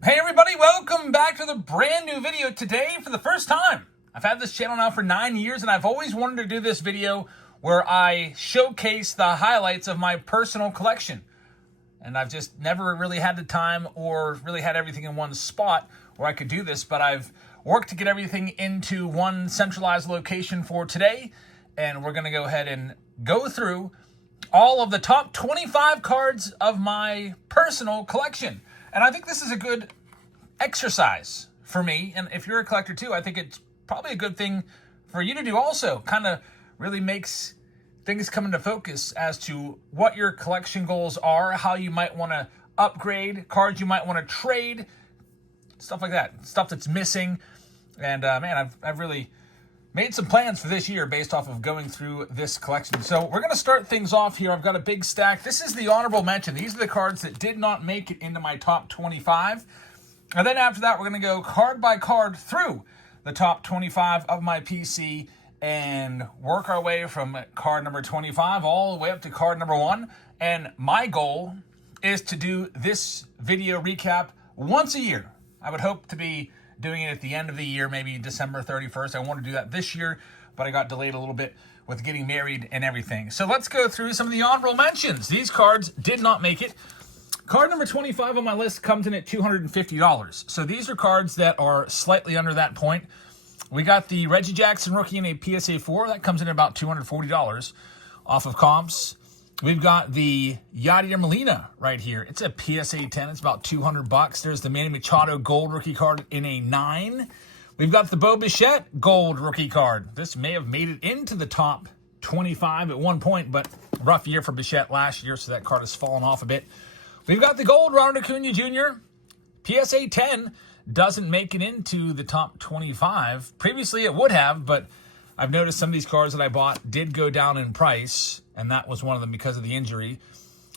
Hey everybody, welcome back to the brand new video today for the first time. I've had this channel now for 9 years and I've always wanted to do this video where I showcase the highlights of my personal collection. And I've just never really had the time or really had everything in one spot where I could do this, but I've worked to get everything into one centralized location for today. And we're gonna go ahead and go through all of the top 25 cards of my personal collection. And I think this is a good exercise for me. And if you're a collector too, I think it's probably a good thing for you to do also. Kind of really makes things come into focus as to what your collection goals are, how you might want to upgrade, cards you might want to trade, stuff like that, stuff that's missing. And man, I've really made some plans for this year based off of going through this collection. So we're going to start things off here. I've got a big stack. This is the honorable mention. These are the cards that did not make it into my top 25. And then after that, we're going to go card by card through the top 25 of my PC and work our way from card number 25 all the way up to card number 1. And my goal is to do this video recap once a year. I would hope to be doing it at the end of the year, maybe December 31st. I want to do that this year, but I got delayed a little bit with getting married and everything. So let's go through some of the honorable mentions. These cards did not make it. Card number 25 on my list comes in at $250. So these are cards that are slightly under that point. We got the Reggie Jackson rookie in a PSA 4. That comes in at about $240 off of comps. We've got the Yadier Molina right here. It's a PSA 10. It's about $200. There's the Manny Machado gold rookie card in a 9. We've got the Bo Bichette gold rookie card. This may have made it into the top 25 at one point, but rough year for Bichette last year, so that card has fallen off a bit. We've got the gold Ronald Acuna Jr. PSA 10 doesn't make it into the top 25. Previously it would have, but I've noticed some of these cards that I bought did go down in price, and that was one of them because of the injury.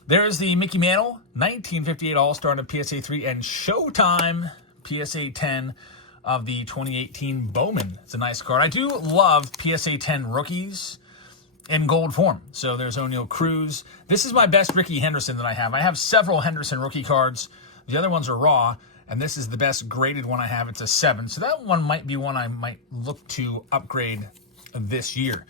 There's the Mickey Mantle 1958 All-Star in a PSA 3 and Showtime PSA 10 of the 2018 Bowman. It's a nice card. I do love PSA 10 rookies in gold form. So there's O'Neal Cruz. This is my best Ricky Henderson that I have. I have several Henderson rookie cards. The other ones are raw, and this is the best graded one I have. It's a 7. So that one might be one I might look to upgrade this year.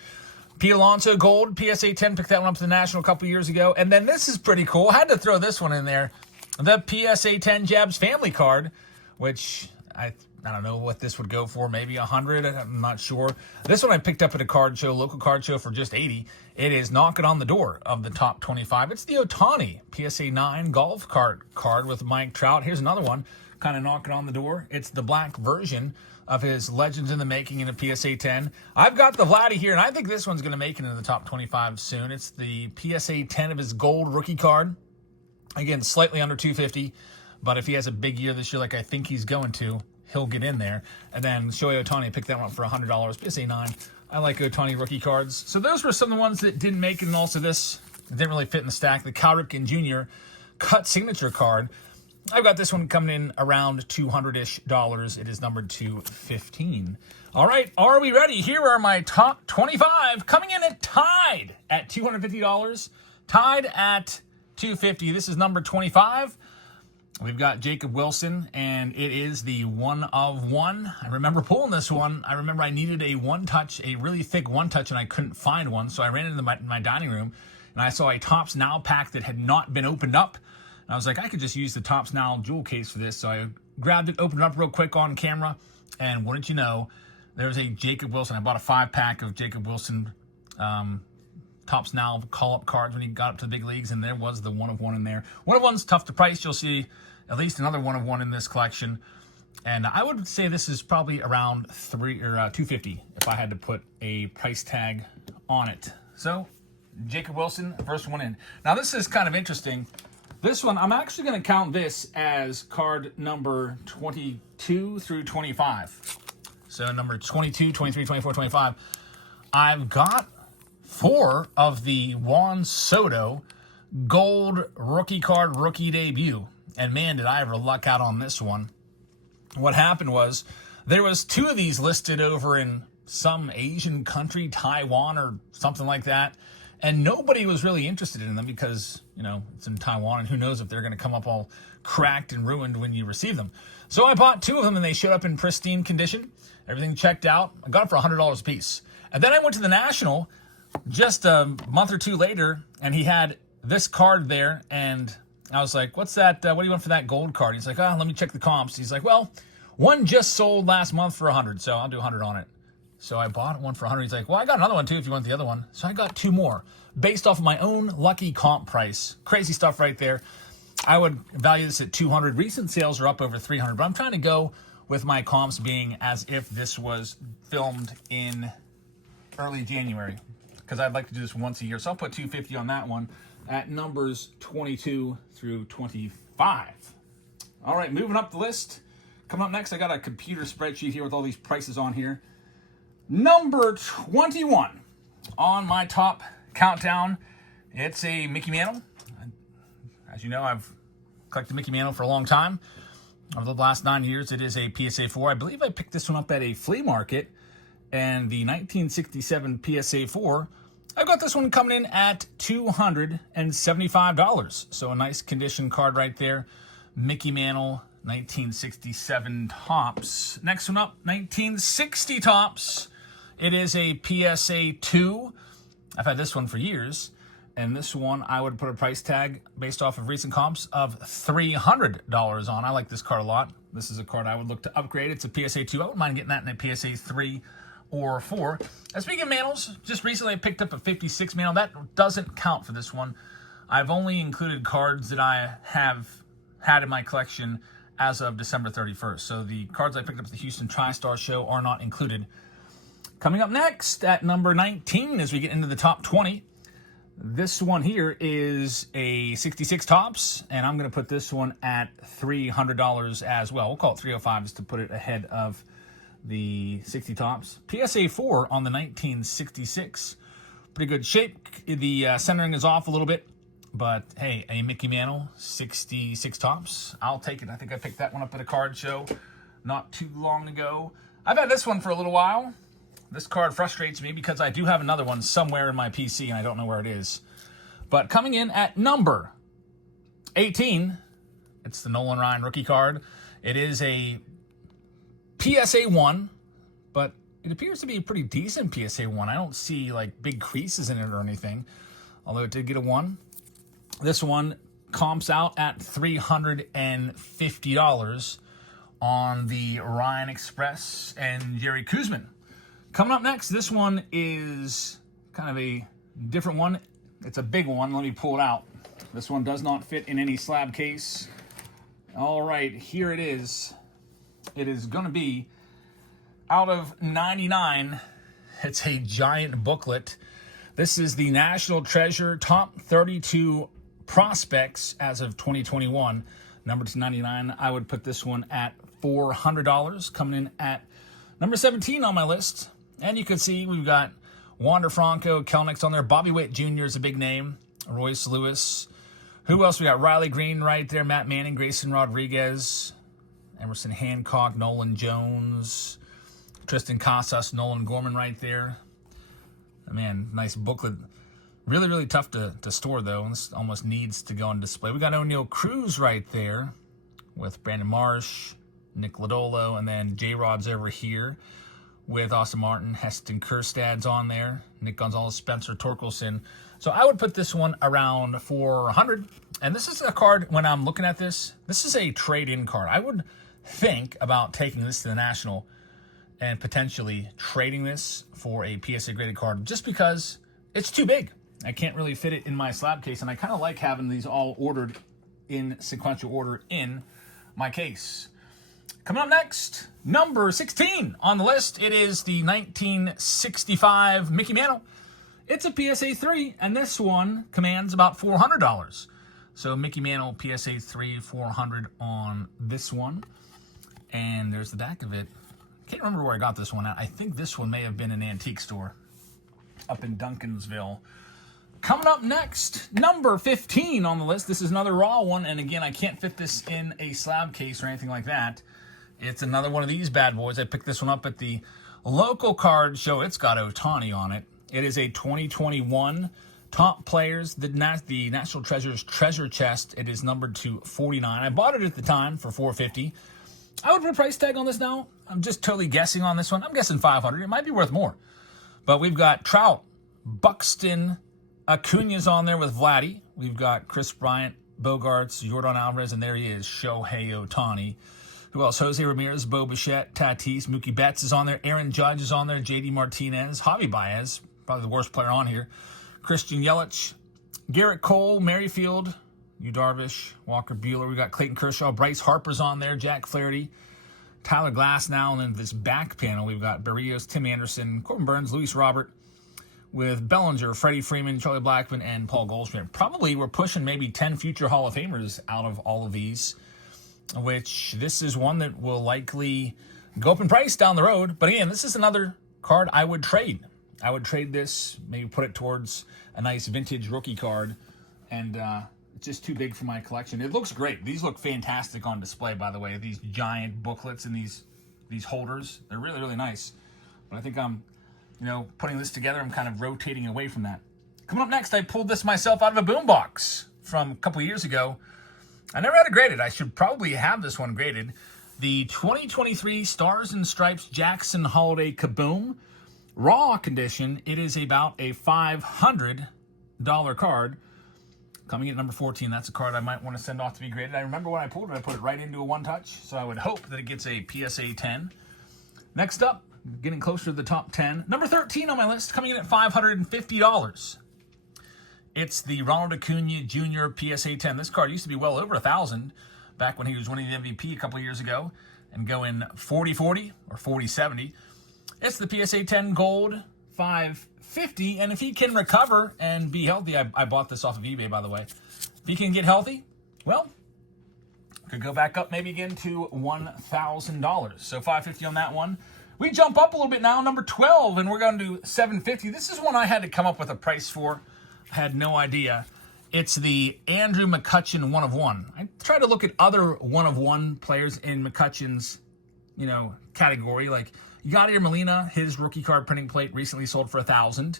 Pete Alonso gold, PSA 10, picked that one up to the National a couple years ago. And then this is pretty cool. I had to throw this one in there. The PSA 10 Jabs family card, which I don't know what this would go for, maybe 100, I'm not sure. This one I picked up at a card show, local card show, for just 80. It is knocking on the door of the top 25. It's the Ohtani PSA 9 golf card with Mike Trout. Here's another one, kind of knocking on the door. It's the black version of his Legends in the Making in a PSA 10. I've got the Vladdy here, and I think this one's going to make it into the top 25 soon. It's the PSA 10 of his gold rookie card. Again, slightly under 250, but if he has a big year this year like I think he's going to, he'll get in there. And then Shohei Ohtani, picked that one up for $100, PSA 9. I like Ohtani rookie cards. So those were some of the ones that didn't make it, and also this didn't really fit in the stack. The Cal Ripken Jr. cut signature card. I've got this one coming in around $200-ish. It is numbered to 15. All right, are we ready? Here are my top 25 coming in at tied at $250. Tied at $250. This is number 25. We've got Jacob Wilson, and it is the 1 of 1. I remember pulling this one. I remember I needed a one-touch, a really thick one-touch, and I couldn't find one, so I ran into my dining room, and I saw a Topps Now pack that had not been opened up. And I was like, I could just use the Topps Now jewel case for this, so I grabbed it, opened it up real quick on camera, and wouldn't you know, there's a Jacob Wilson. I bought a 5-pack of Jacob Wilson Topps Now call-up cards when he got up to the big leagues, and there was the 1 of 1 in there. 1 of 1's tough to price. You'll see at least another 1 of 1 in this collection, and I would say this is probably around $250 if I had to put a price tag on it. So Jacob Wilson, first one in. Now this is kind of interesting. This one, I'm actually going to count this as card number 22 through 25. So number 22, 23, 24, 25. I've got 4 of the Juan Soto gold rookie card rookie debut. And man, did I ever luck out on this one. What happened was there was 2 of these listed over in some Asian country, Taiwan or something like that. and nobody was really interested in them because, you know, it's in Taiwan, and who knows if they're going to come up all cracked and ruined when you receive them. So I bought 2 of them, and they showed up in pristine condition. Everything checked out. I got it for $100 a piece. And then I went to the National just a month or 2 later, and he had this card there, and I was like, what's that? What do you want for that gold card? He's like, oh, let me check the comps. He's like, well, one just sold last month for 100, so I'll do 100 on it. So I bought one for 100. He's like, well, I got another one too if you want the other one. So I got 2 more based off of my own lucky comp price. Crazy stuff right there. I would value this at 200. Recent sales are up over 300, but I'm trying to go with my comps being as if this was filmed in early January, because I'd like to do this once a year. So I'll put 250 on that one at numbers 22 through 25. All right, moving up the list. Coming up next, I got a computer spreadsheet here with all these prices on here. Number 21 on my top countdown, it's a Mickey Mantle. As you know, I've collected Mickey Mantle for a long time. Over the last 9 years, it is a PSA 4. I believe I picked this one up at a flea market, and the 1967 PSA 4, I got this one coming in at $275. So a nice condition card right there. Mickey Mantle, 1967 tops. Next one up, 1960 tops. It is a PSA 2. I've had this one for years. And this one, I would put a price tag based off of recent comps of $300 on. I like this card a lot. This is a card I would look to upgrade. It's a PSA 2. I wouldn't mind getting that in a PSA 3 or 4. And speaking of mantles, just recently I picked up a 56 mantle. That doesn't count for this one. I've only included cards that I have had in my collection as of December 31st. So the cards I picked up at the Houston TriStar show are not included. Coming up next at number 19 as we get into the top 20, this one here is a 66 tops, and I'm going to put this one at $300 as well. We'll call it $305 just to put it ahead of the 60 tops. PSA 4 on the 1966. Pretty good shape. The centering is off a little bit, but hey, a Mickey Mantle 66 tops. I'll take it. I think I picked that one up at a card show not too long ago. I've had this one for a little while. This card frustrates me because I do have another one somewhere in my PC and I don't know where it is. But coming in at number 18, it's the Nolan Ryan rookie card. It is a PSA 1, but it appears to be a pretty decent PSA 1. I don't see like big creases in it or anything, although it did get a 1. This one comps out at $350 on the Ryan Express and Jerry Kuzman. Coming up next, this one is kind of a different one. It's a big one. Let me pull it out. This one does not fit in any slab case. All right, here it is. It is going to be out of 99. It's a giant booklet. This is the National Treasure Top 32 Prospects as of 2021. Number 299. I would put this one at $400. Coming in at number 17 on my list. And you can see we've got Wander Franco, Kelnick's on there. Bobby Witt Jr. is a big name. Royce Lewis. Who else? We got Riley Green right there. Matt Manning, Grayson Rodriguez, Emerson Hancock, Nolan Jones, Tristan Casas, Nolan Gorman right there. Man, nice booklet. Really, really tough to store, though. This almost needs to go on display. We got O'Neal Cruz right there with Brandon Marsh, Nick Lodolo, and then J-Rod's over here with Austin Martin, Heston Kjerstad's on there, Nick Gonzalez, Spencer Torkelson. So I would put this one around $400. And this is a card, when I'm looking at this is a trade-in card. I would think about taking this to the National and potentially trading this for a PSA graded card just because it's too big. I can't really fit it in my slab case, and I kind of like having these all ordered in sequential order in my case. Coming up next, number 16 on the list, it is the 1965 Mickey Mantle. It's a PSA 3, and this one commands about $400. So Mickey Mantle, PSA 3, $400 on this one. And there's the back of it. Can't remember where I got this one at. I think this one may have been an antique store up in Duncansville. Coming up next, number 15 on the list. This is another raw one, and again, I can't fit this in a slab case or anything like that. It's another one of these bad boys. I picked this one up at the local card show. It's got Ohtani on it. It is a 2021 top players, the National Treasures treasure chest. It is numbered to 49. I bought it at the time for $450. I would put a price tag on this now. I'm just totally guessing on this one. I'm guessing $500. It might be worth more. But we've got Trout, Buxton, Acuna's on there with Vladdy. We've got Chris Bryant, Bogarts, Yordan Alvarez, and there he is, Shohei Ohtani. Who else? Jose Ramirez, Bo Bichette, Tatis, Mookie Betts is on there. Aaron Judge is on there. JD Martinez, Javi Baez, probably the worst player on here. Christian Yelich, Garrett Cole, Merrifield, Yu Darvish, Walker Buehler. We've got Clayton Kershaw, Bryce Harper's on there, Jack Flaherty, Tyler Glass now. And then this back panel, we've got Berrios, Tim Anderson, Corbin Burns, Luis Robert, with Bellinger, Freddie Freeman, Charlie Blackmon, and Paul Goldschmidt. Probably we're pushing maybe 10 future Hall of Famers out of all of these, which this is one that will likely go up in price down the road. But again, this is another card I would trade. I would trade this, maybe put it towards a nice vintage rookie card, and it's just too big for my collection. It looks great. These look fantastic on display, by the way. These giant booklets and these holders, they're really, really nice. But I think I'm, putting this together, I'm kind of rotating away from that. Coming up next, I pulled this myself out of a boombox from a couple years ago. I never had it graded. I should probably have this one graded. The 2023 Stars and Stripes Jackson Holiday Kaboom. Raw condition. It is about a $500 card. Coming in at number 14. That's a card I might want to send off to be graded. I remember when I pulled it, I put it right into a one-touch. So I would hope that it gets a PSA 10. Next up, getting closer to the top 10. Number 13 on my list, coming in at $550. It's the Ronald Acuna Jr. PSA 10. This card used to be well over $1,000 back when he was winning the MVP a couple years ago and going 40-40 or 40-70. It's the PSA 10 gold, $550. And if he can recover and be healthy, I bought this off of eBay, by the way. If he can get healthy, well, could go back up maybe again to $1,000. So $550 on that one. We jump up a little bit now, number 12, and we're going to do $750. This is one I had to come up with a price for. I had no idea. It's the Andrew McCutchen 1 of 1. I tried to look at other 1 of 1 players in McCutchen's, category. Like Yadier Molina, his rookie card printing plate recently sold for $1,000.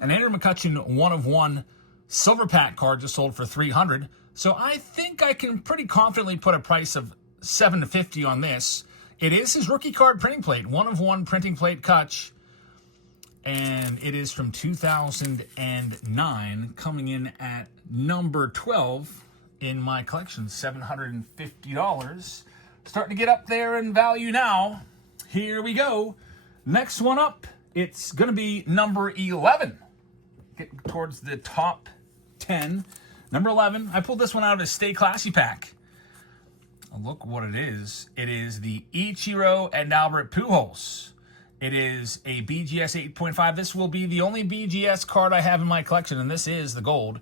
And Andrew McCutchen 1 of 1 silver pack card just sold for $300. So I think I can pretty confidently put a price of $750 on this. It is his rookie card printing plate, 1 of 1 printing plate Kutch. And it is from 2009, coming in at number 12 in my collection, $750. Starting to get up there in value now. Here we go. Next one up, it's going to be number 11. Getting towards the top 10. Number 11, I pulled this one out of his Stay Classy pack. Look what it is. It is the Ichiro and Albert Pujols. It is a BGS 8.5. This will be the only BGS card I have in my collection, and this is the gold.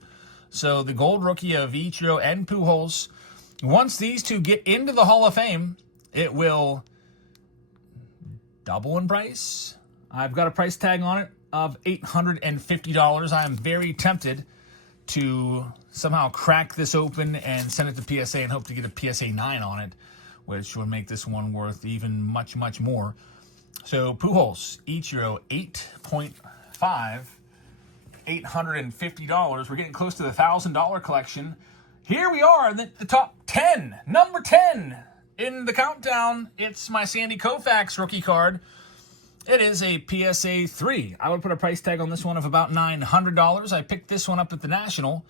So the gold rookie of Ichiro and Pujols. Once these two get into the Hall of Fame, it will double in price. I've got a price tag on it of $850. I am very tempted to somehow crack this open and send it to PSA and hope to get a PSA 9 on it, which would make this one worth even much, much more. So Pujols, Ichiro, 8.5, $850. We're getting close to the $1,000 collection. Here we are, the top 10. Number 10 in the countdown. It's my Sandy Koufax rookie card. It is a PSA 3. I would put a price tag on this one of about $900. I picked this one up at the National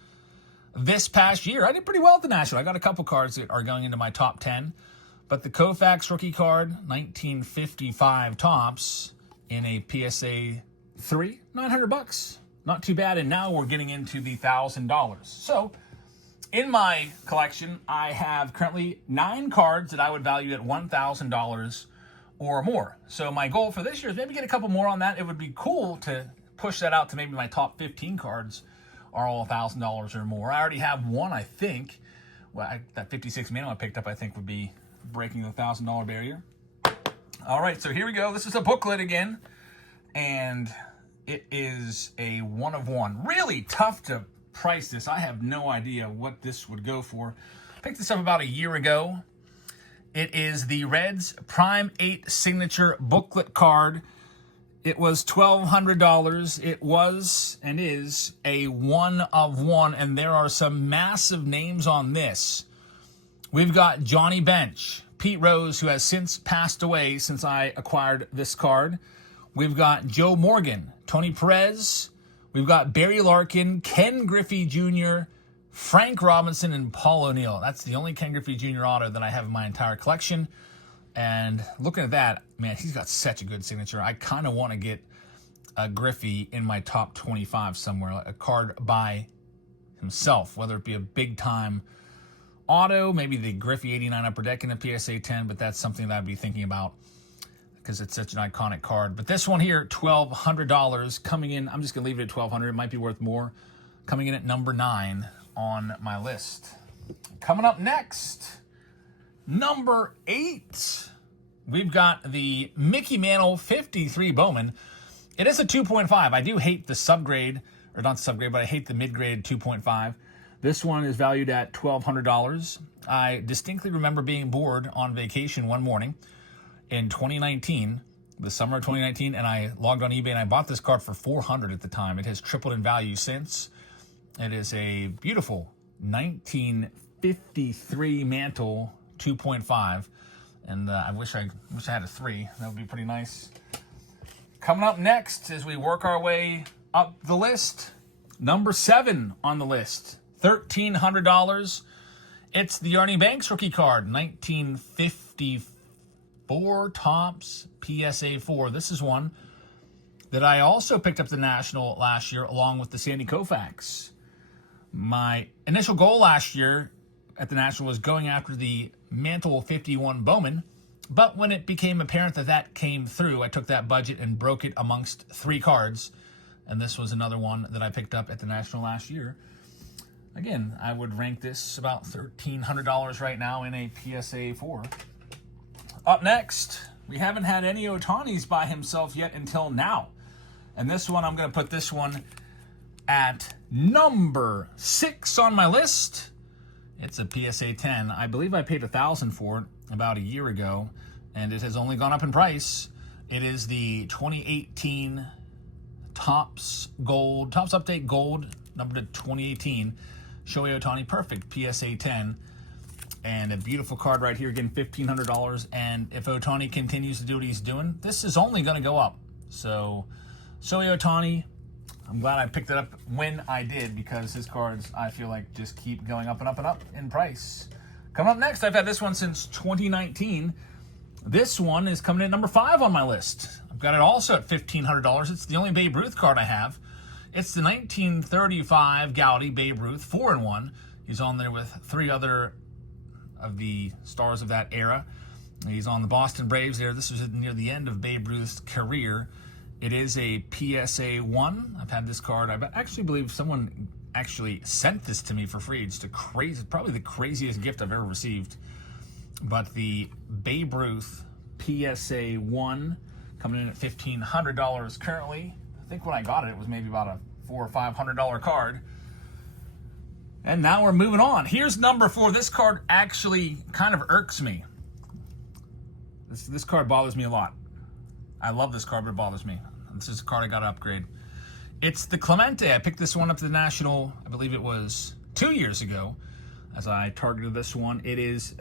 this past year. I did pretty well at the National. I got a couple cards that are going into my top 10. But the Koufax rookie card, 1955 tops in a PSA 3, $900. Not too bad. And now we're getting into the $1,000. So in my collection, I have currently 9 cards that I would value at $1,000 or more. So my goal for this year is maybe get a couple more on that. It would be cool to push that out to maybe my top 15 cards are all $1,000 or more. I already have one, I think. Well, that 56 Mano I picked up, I think, would be breaking the $1,000 barrier. All right, so here we go. This is a booklet again, and it is a 1 of 1. Really tough to price this. I have no idea what this would go for. I picked this up about a year ago. It is the Reds Prime 8 Signature booklet card. It was $1,200. It was and is a 1 of 1, and there are some massive names on this. We've got Johnny Bench, Pete Rose, who has since passed away since I acquired this card. We've got Joe Morgan, Tony Perez. We've got Barry Larkin, Ken Griffey Jr., Frank Robinson, and Paul O'Neill. That's the only Ken Griffey Jr. auto that I have in my entire collection. And looking at that, man, he's got such a good signature. I kind of want to get a Griffey in my top 25 somewhere, like a card by himself, whether it be a big-time auto, maybe the Griffey 89 Upper Deck in a PSA 10, but that's something that I'd be thinking about because it's such an iconic card. But this one here, $1,200 coming in. I'm just going to leave it at $1,200. It might be worth more. Coming in at number 9 on my list. Coming up next, number 8, we've got the Mickey Mantle 53 Bowman. It is a 2.5. I do hate the subgrade, or not subgrade, but I hate the mid-grade 2.5. This one is valued at $1,200. I distinctly remember being bored on vacation one morning in 2019, the summer of 2019, and I logged on eBay and I bought this card for $400 at the time. It has tripled in value since. It is a beautiful 1953 Mantle 2.5, and I wish I had a 3. That would be pretty nice. Coming up next, as we work our way up the list, number 7 on the list, $1,300. It's the Ernie Banks rookie card, 1954 Topps PSA 4. This is one that I also picked up the National last year along with the Sandy Koufax. My initial goal last year at the National was going after the Mantle 51 Bowman, but when it became apparent that that came through, I took that budget and broke it amongst 3 cards, and this was another one that I picked up at the National last year. Again, I would rank this about $1,300 right now in a PSA 4. Up next, we haven't had any Ohtanis by himself yet until now. And this one, I'm going to put this one at number 6 on my list. It's a PSA 10. I believe I paid $1,000 for it about a year ago, and it has only gone up in price. It is the 2018 Topps Update Gold, number 2018, Shohei Ohtani Perfect PSA 10. And a beautiful card right here, again, $1,500. And if Ohtani continues to do what he's doing, this is only going to go up. So, Shohei Ohtani, I'm glad I picked it up when I did, because his cards, I feel like, just keep going up and up and up in price. Coming up next, I've had this one since 2019. This one is coming in at number 5 on my list. I've got it also at $1,500. It's the only Babe Ruth card I have. It's the 1935 Gaudy Babe Ruth 4-in-1. He's on there with 3 other of the stars of that era. He's on the Boston Braves there. This was near the end of Babe Ruth's career. It is a PSA 1. I've had this card. I actually believe someone actually sent this to me for free. It's probably the craziest gift I've ever received. But the Babe Ruth PSA 1 coming in at $1,500 currently. I think when I got it, it was maybe about a $400 or $500 card. And now we're moving on. Here's number 4. This card actually kind of irks me. This card bothers me a lot. I love this card, but it bothers me. This is a card I got to upgrade. It's the Clemente. I picked this one up to the National, I believe it was 2 years ago, as I targeted this one. It is,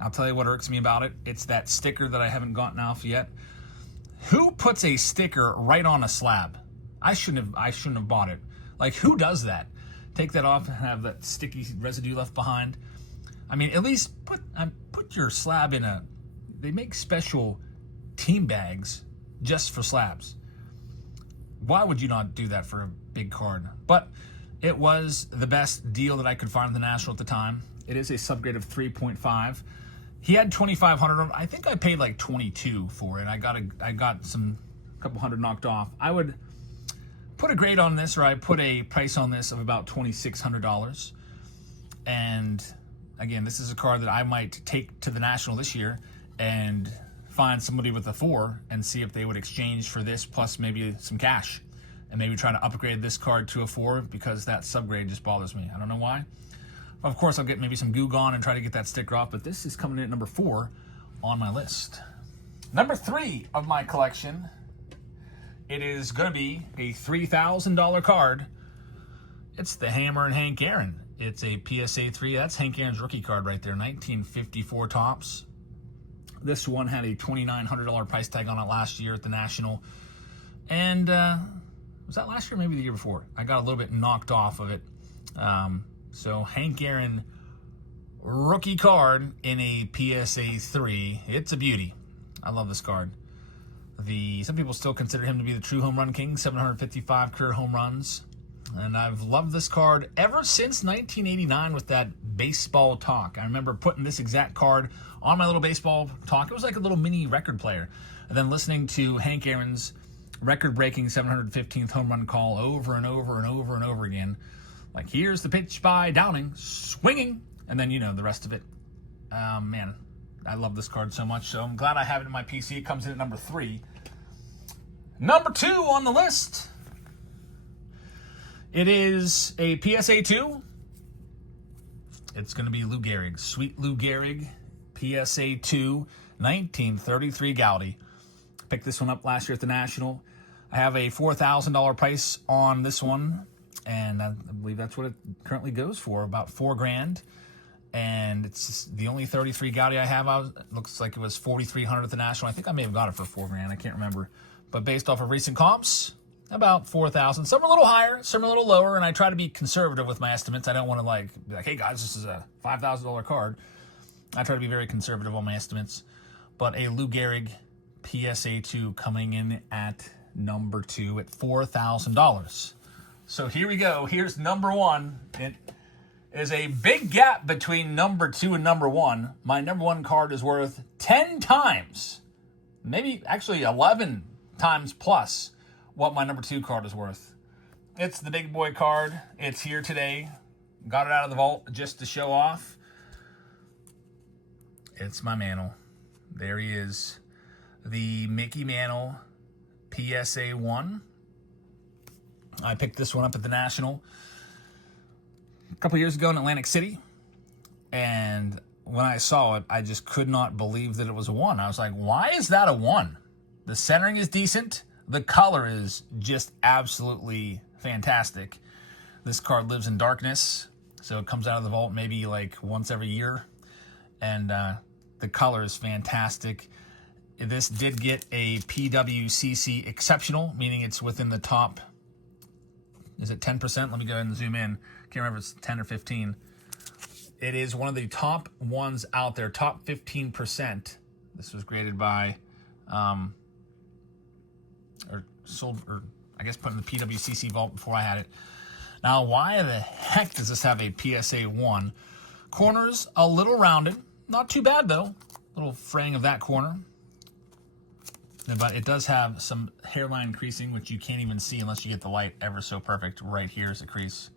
I'll tell you what irks me about it. It's that sticker that I haven't gotten off yet. Who puts a sticker right on a slab? I shouldn't have bought it. Like, who does that? Take that off and have that sticky residue left behind. I mean, at least put your slab in a... They make special team bags just for slabs. Why would you not do that for a big card? But it was the best deal that I could find at the National at the time. It is a subgrade of 3.5. He had 2,500. I think I paid like 22 for it. I got a couple hundred knocked off. I would put a grade on this, or I put a price on this of about $2,600. And again, this is a card that I might take to the National this year and find somebody with a 4 and see if they would exchange for this plus maybe some cash, and maybe try to upgrade this card to a 4, because that subgrade just bothers me. I don't know why. Of course, I'll get maybe some Goo Gone and try to get that sticker off, but this is coming in at number 4 on my list. Number 3 of my collection it is going to be a $3,000 card. It's the Hammer and Hank Aaron. It's a PSA 3. That's Hank Aaron's rookie card right there, 1954 tops. This one had a $2,900 price tag on it last year at the National. And was that last year or maybe the year before? I got a little bit knocked off of it. So Hank Aaron rookie card in a PSA 3. It's a beauty. I love this card. Some people still consider him to be the true home run king, 755 career home runs. And I've loved this card ever since 1989 with that baseball talk. I remember putting this exact card on my little baseball talk. It was like a little mini record player. And then listening to Hank Aaron's record-breaking 715th home run call over and over and over and over again. Like, here's the pitch by Downing, swinging. And then, you know, the rest of it. Man, I love this card so much. So I'm glad I have it in my PC. It comes in at number 3. Number 2 on the list. It is a PSA 2. It's going to be Lou Gehrig. Sweet Lou Gehrig, PSA 2, 1933 Gaudi. Picked this one up last year at the National. I have a $4,000 price on this one, and I believe that's what it currently goes for, about $4,000. And it's the only 33 Gaudi I have. It looks like it was $4,300 at the National. I think I may have got it for $4,000. I can't remember. But based off of recent comps, about $4,000. Some are a little higher, some are a little lower, and I try to be conservative with my estimates. I don't want to be like, hey guys, this is a $5,000 card. I try to be very conservative on my estimates. But a Lou Gehrig PSA 2 coming in at number 2 at $4,000. So here we go. Here's number 1. It is a big gap between number 2 and number 1. My number 1 card is worth 10 times, maybe actually 11 times plus what my number 2 card is worth. It's the big boy card. It's here today. Got it out of the vault just to show off. It's my Mantle. There he is. The Mickey Mantle PSA 1. I picked this one up at the National a couple years ago in Atlantic City. And when I saw it, I just could not believe that it was a 1. I was like, why is that a 1? The centering is decent. The color is just absolutely fantastic. This card lives in darkness, so it comes out of the vault maybe like once every year. And the color is fantastic. This did get a PWCC exceptional, meaning it's within the top, is it 10%? Let me go ahead and zoom in. Can't remember if it's 10 or 15. It is one of the top ones out there, top 15%. This was graded by, or I guess put in the PWCC vault before I had it. Now, why the heck does this have a PSA 1? Corners a little rounded. Not too bad, though. Little fraying of that corner. But it does have some hairline creasing, which you can't even see unless you get the light ever so perfect. Right here is a crease.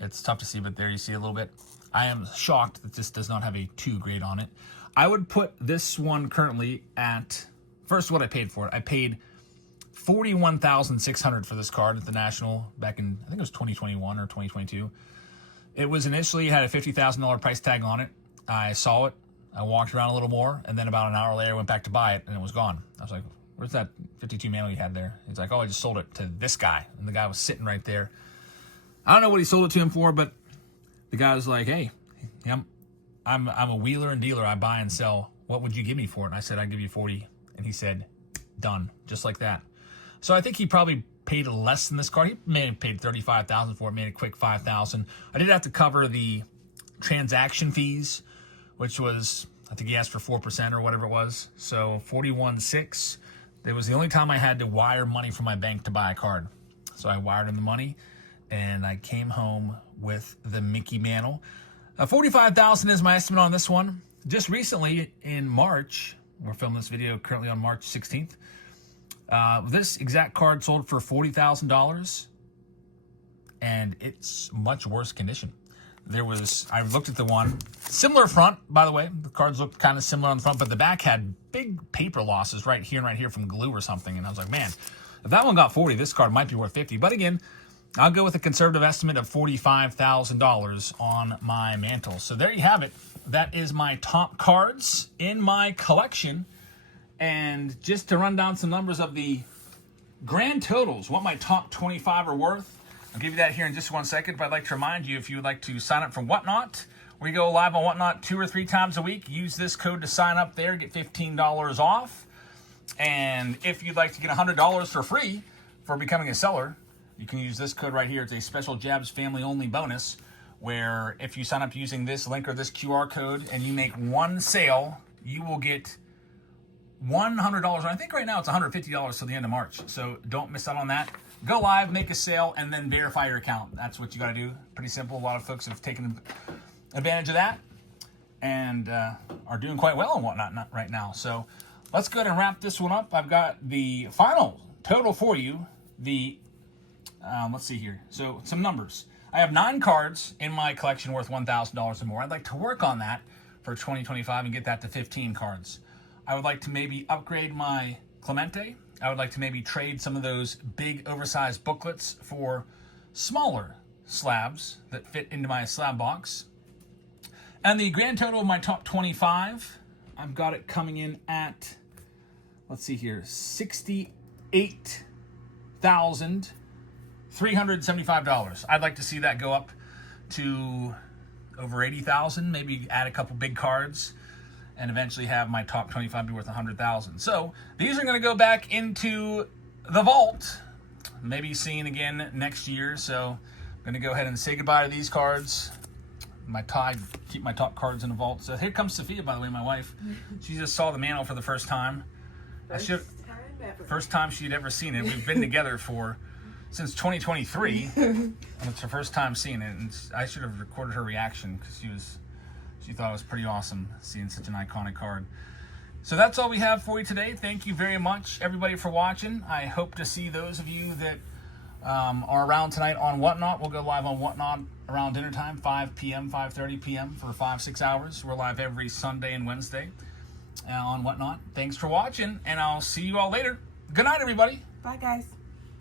It's tough to see, but there you see a little bit. I am shocked that this does not have a 2 grade on it. I would put this one currently at, first what I paid for it. I paid $41,600 for this card at the National back in, I think it was 2021 or 2022. It was initially had a $50,000 price tag on it. I saw it. I walked around a little more, and then about an hour later, I went back to buy it, and it was gone. I was like, where's that 52 Mantle you had there? He's like, oh, I just sold it to this guy. And the guy was sitting right there. I don't know what he sold it to him for, but the guy was like, hey, I'm a wheeler and dealer. I buy and sell. What would you give me for it? And I said, I'd give you 40. And he said, done, just like that. So I think he probably paid less than this card. He may have paid $35,000 for it, made a quick $5,000. I did have to cover the transaction fees, which was, I think he asked for 4% or whatever it was. So $41,600. It was the only time I had to wire money from my bank to buy a card. So I wired him the money, and I came home with the Mickey Mantle. $45,000 is my estimate on this one. Just recently in March, we're filming this video currently on March 16th. This exact card sold for $40,000, and it's much worse condition. I looked at the one, similar front, by the way. The cards looked kind of similar on the front, but the back had big paper losses right here from glue or something. And I was like, man, if that one got 40, this card might be worth 50. But again, I'll go with a conservative estimate of $45,000 on my Mantle. So there you have it. That is my top cards in my collection. And just to run down some numbers of the grand totals, what my top 25 are worth. I'll give you that here in just 1 second, but I'd like to remind you, if you would like to sign up for Whatnot, we go live on Whatnot 2 or 3 times a week. Use this code to sign up there, get $15 off. And if you'd like to get $100 for free for becoming a seller, you can use this code right here. It's a special Jabs family only bonus, where if you sign up using this link or this QR code and you make one sale, you will get $100. I think right now it's $150 till the end of March. So don't miss out on that. Go live, make a sale, and then verify your account. That's what you got to do. Pretty simple. A lot of folks have taken advantage of that and are doing quite well and whatnot right now. So let's go ahead and wrap this one up. I've got the final total for you. Let's see here. So some numbers. I have 9 cards in my collection worth $1,000 or more. I'd like to work on that for 2025 and get that to 15 cards. I would like to maybe upgrade my Clemente. I would like to maybe trade some of those big oversized booklets for smaller slabs that fit into my slab box. And the grand total of my top 25, I've got it coming in at, let's see here, $68,375. I'd like to see that go up to over $80,000, maybe add a couple big cards, and eventually have my top 25 be worth $100,000. So these are going to go back into the vault, maybe seen again next year. So I'm going to go ahead and say goodbye to these cards. Keep my top cards in the vault. So here comes Sophia, by the way, my wife. She just saw the manual for the first time. First time she'd ever seen it. We've been together since 2023, and it's her first time seeing it. And I should have recorded her reaction because she thought it was pretty awesome seeing such an iconic card. So that's all we have for you today. Thank you very much, everybody, for watching. I hope to see those of you that are around tonight on Whatnot. We'll go live on Whatnot around dinner time, 5 p.m., 5:30 p.m. for 5-6 hours. We're live every Sunday and Wednesday on Whatnot. Thanks for watching, and I'll see you all later. Good night, everybody. Bye, guys.